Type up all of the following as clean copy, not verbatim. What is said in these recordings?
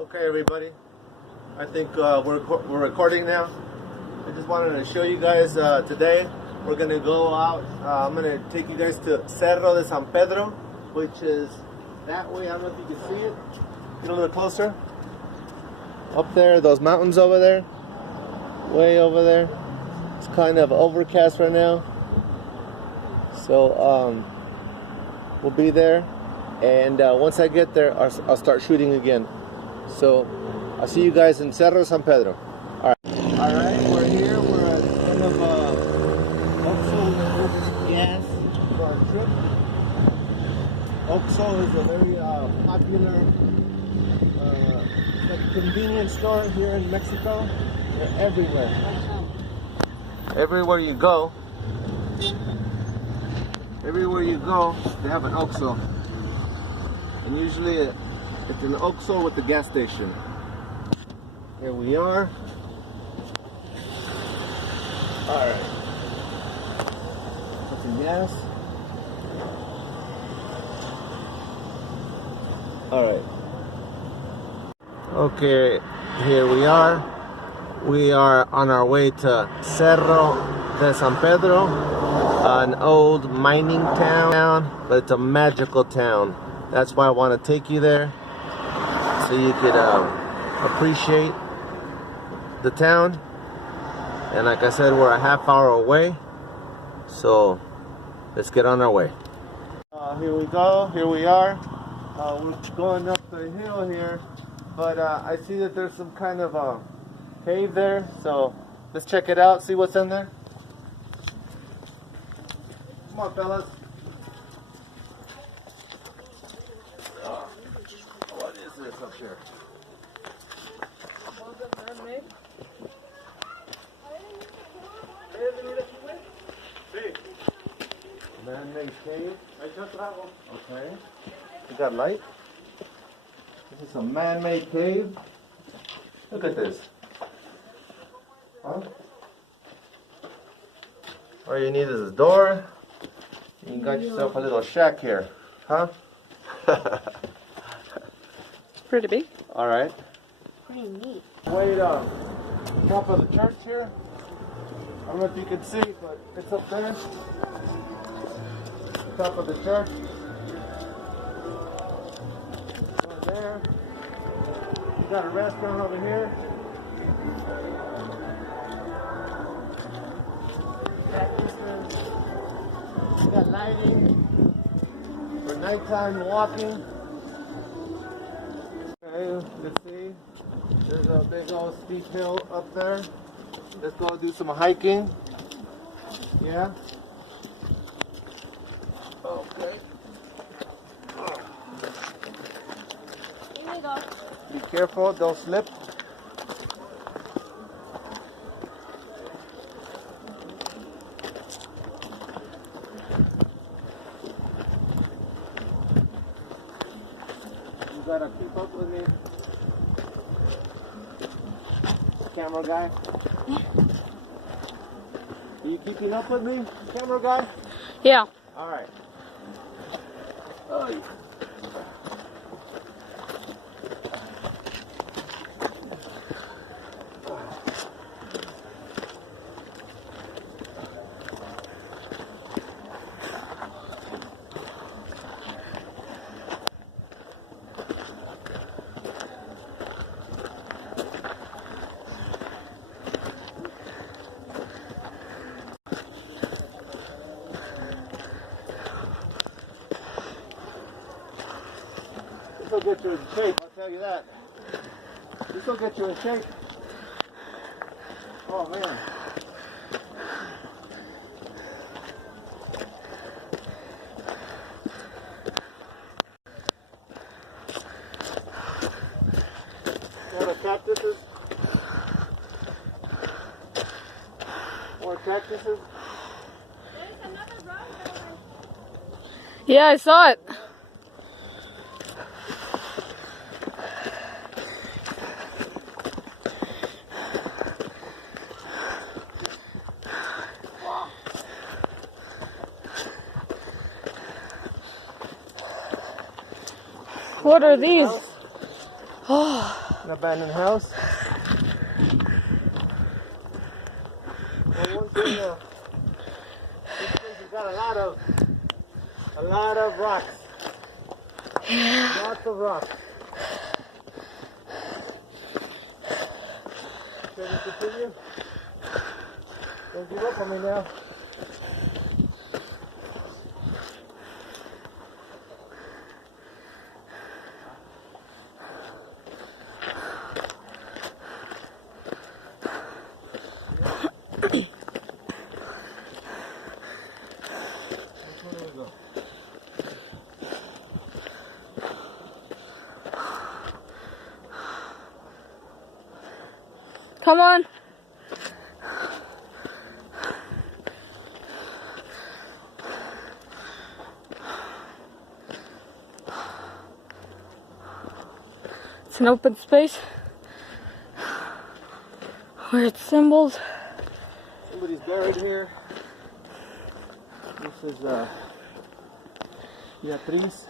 Okay, everybody. I think we're recording now. I just wanted to show you guys today. We're gonna go out. I'm gonna take you guys to Cerro de San Pedro, which is that way. I don't know if you can see it. Get a little closer. Up there, those mountains over there, way over there. It's kind of overcast right now, so we'll be there. And once I get there, I'll start shooting again. So I'll see you guys in Cerro San Pedro. All right, we're here. We're at kind of Oxo gas for our trip. Oxo is a very popular like convenience store here in Mexico. They're everywhere. Everywhere you go, they have an Oxo. And usually it's an Oxo with the gas station. Here we are. Alright. Put some gas. Alright. Okay, here we are. We are on our way to Cerro de San Pedro, an old mining town, but it's a magical town. That's why I want to take you there, so you could appreciate the town. And like I said, we're a half hour away, so let's get on our way. Here we go. Here we are. We're going up the hill here, but I see that there's some kind of a cave there, so let's check it out, see what's in there. Come on, fellas. What is this up here? Man-made cave. Okay. You got light? This is a man-made cave. Look at this. Huh? All you need is a door. You got yourself a little shack here. Huh? Pretty big. All right. Pretty neat. Way up top of the church here. I don't know if you can see, but it's up there. Top of the church. Over there. You got a restaurant over here. You got lighting for nighttime walking. Okay, let's see. There's a big old steep hill up there. Let's go do some hiking. Yeah. Okay. Here we go. Be careful, don't slip. You gotta keep up with me. Camera guy. Yeah. Are you keeping up with me, camera guy? Yeah. All right. Oh. This will get you in shape, I'll tell you that. This will get you in shape. Oh man. Got a cactuses? More cactuses? There's another road over. Yeah, I saw it. What are these? Oh. An abandoned house. Well, one thing, this place has got a lot of rocks. Lots of rocks. Should we continue? Don't give up on me now. Come on. It's an open space where it's symbols. Somebody's buried here. This is Beatriz.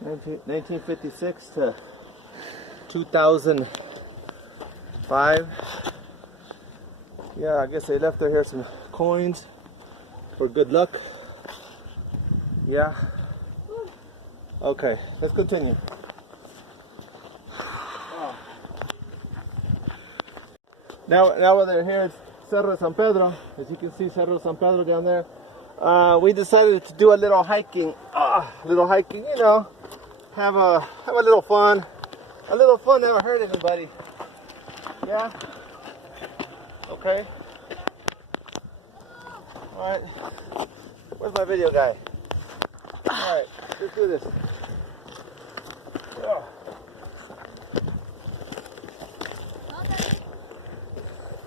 1956 to 2005. Yeah, I guess they left her here some coins for good luck. Yeah. Okay, let's continue. Oh. Now we're here at Cerro San Pedro. As you can see, Cerro San Pedro down there. We decided to do a little hiking. You know, have a little fun. A little fun never hurt anybody. Yeah? Okay. Alright. Where's my video guy? Alright, let's do this. Oh.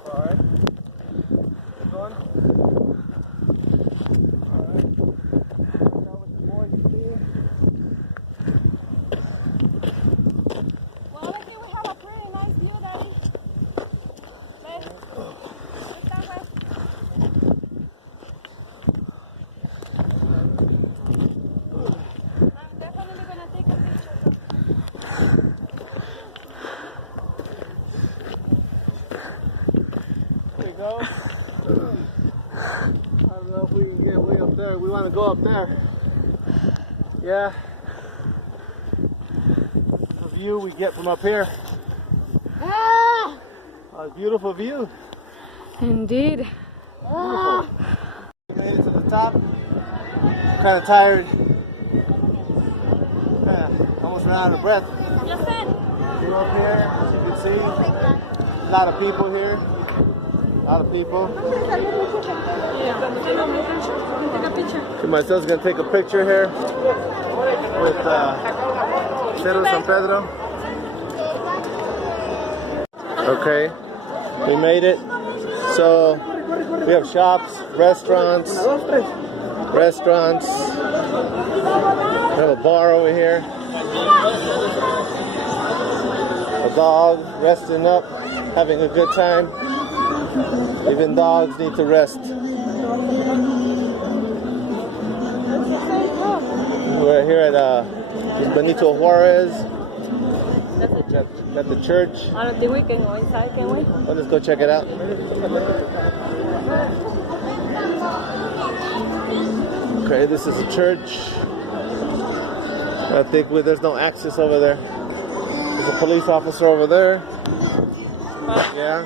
Alright. Keep going. Alright. Now with the boys, you see? Go. I don't know if we can get way up there. We want to go up there. Yeah. The view we get from up here. Ah! A beautiful view. Indeed. Beautiful. We made it to the top. I'm kind of tired. Yeah, almost ran out of breath. We're up here, as you can see. A lot of people here. A lot of people. Okay, my son's gonna take a picture here with Cerro San Pedro. Okay, we made it. So we have shops, restaurants. We have a bar over here. A dog resting up, having a good time. Even dogs need to rest. We're here at Benito Juarez. At the church. I don't think we can go inside, can we? Well, let's go check it out. Okay, this is a church. I think there's no access over there. There's a police officer over there. Yeah.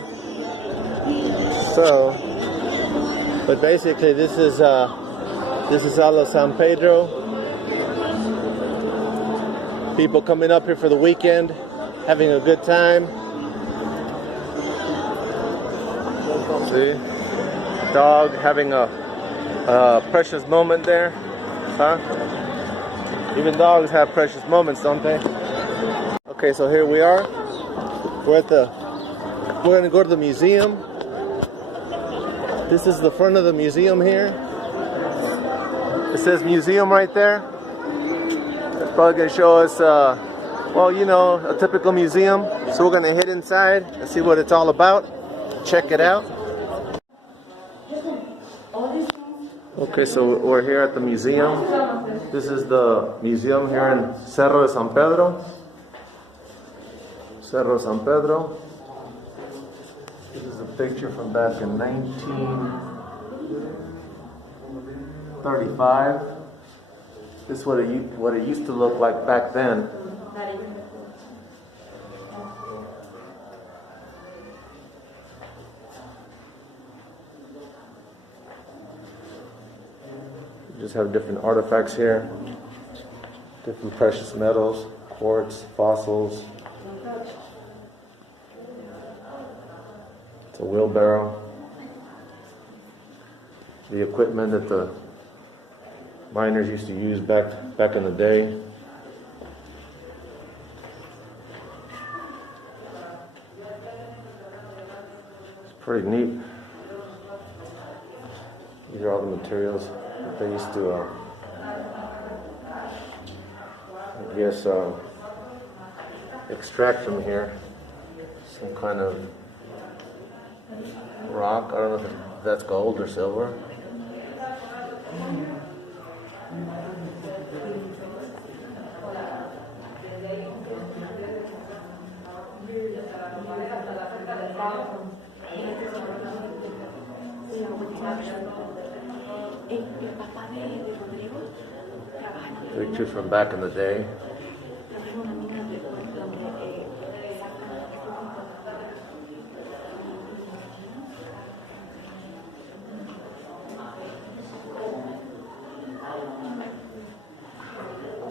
So, but basically this is Ala San Pedro. People coming up here for the weekend, having a good time. See, dog having a precious moment there, huh? Even dogs have precious moments, don't they? Okay, so here we are. We're gonna go to the museum. This is the front of the museum here. It says museum right there. It's probably gonna show us, well, you know, a typical museum. So we're gonna head inside and see what it's all about. Check it out. Okay, so we're here at the museum. This is the museum here in Cerro de San Pedro. Cerro San Pedro. This is a picture from back in 1935. This is what it used to look like back then. You just have different artifacts here, different precious metals, quartz, fossils. It's a wheelbarrow. The equipment that the miners used to use back in the day. It's pretty neat. These are all the materials that they used to, I guess, extract from here. Some kind of rock. I don't know if that's gold or silver. Pictures from back in the day.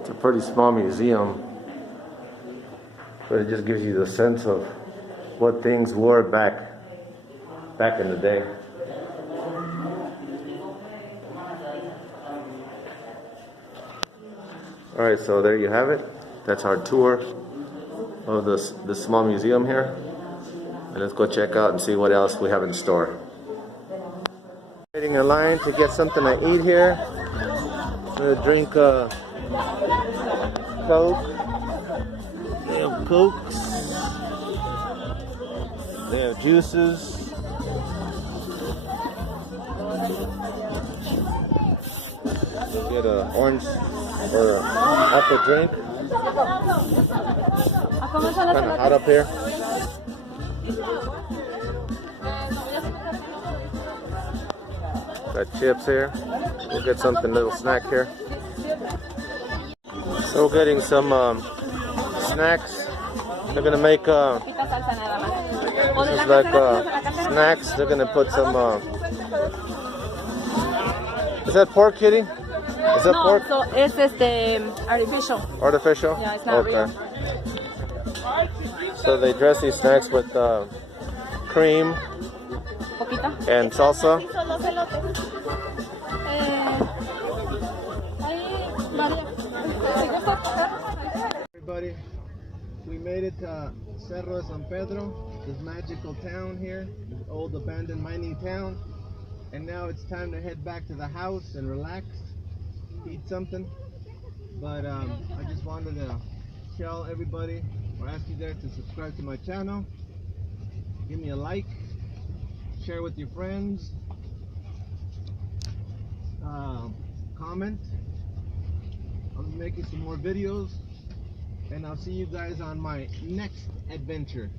It's a pretty small museum, but it just gives you the sense of what things were back in the day. All right, so there you have it. That's our tour of this small museum here. And let's go check out and see what else we have in store. Waiting in line to get something to eat here. I'm gonna drink Coke. They have Cokes. They have juices. You'll get an orange or apple drink. Kind of hot up here. Got chips here. We'll get something, little snack here. So we're getting some snacks. They're gonna make this is like snacks. They're gonna put some. Is that pork, Kitty? Is that pork? So it's artificial. Artificial? Yeah, it's not real. So they dress these snacks with cream and salsa. Everybody, we made it to Cerro de San Pedro, this magical town here, this old abandoned mining town. And now it's time to head back to the house and relax, eat something. But I just wanted to tell everybody, or ask you guys to subscribe to my channel. Give me a like, share with your friends, comment. I'll be making some more videos, and I'll see you guys on my next adventure.